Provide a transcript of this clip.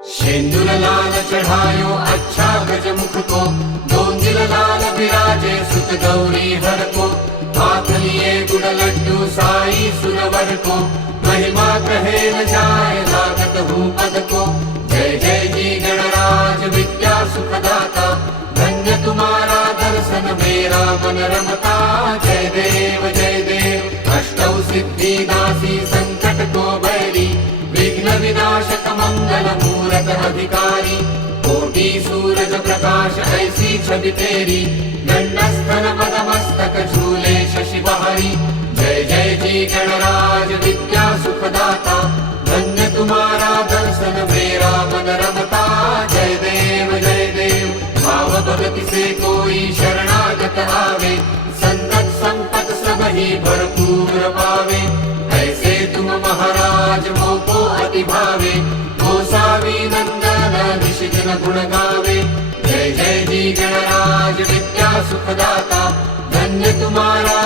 शेंदुर लाल चढ़ायो अच्छा गजमुख को, दो दिल लाल बिराजे सुत गौरी हर को। हाथ लिए गुड़ लड्डू साई सुरवर को, महिमा कहे न जाए लागत हूँ पद को। जय जय जी गणराज विद्या सुखदाता, धन्य तुम्हारा दर्शन मेरा मन रमता। जय देव अष्टौ सिद्धि दासी संकट को बैरी, विघ्न विनाशक मंगल मूरत अधिकारी। कोटि सूरज प्रकाश ऐसी छवि तेरी, गंडस्थन पद मस्तक झूले शशि बहारी। जय जय जी गणराज विद्या सुखदाता, धन्य तुम्हारा दर्शन मेरा मन रमता। जय देव भाव भक्ति से कोई शरणागत आवे, संतत संपत सब ही भरपूर पावे। ऐसे तुम महाराज मोको अति भावे, गोसावी नंदन निशिदिन गुण गावे। जय जय जी गणराज विद्या सुखदाता, धन्य तुम्हारा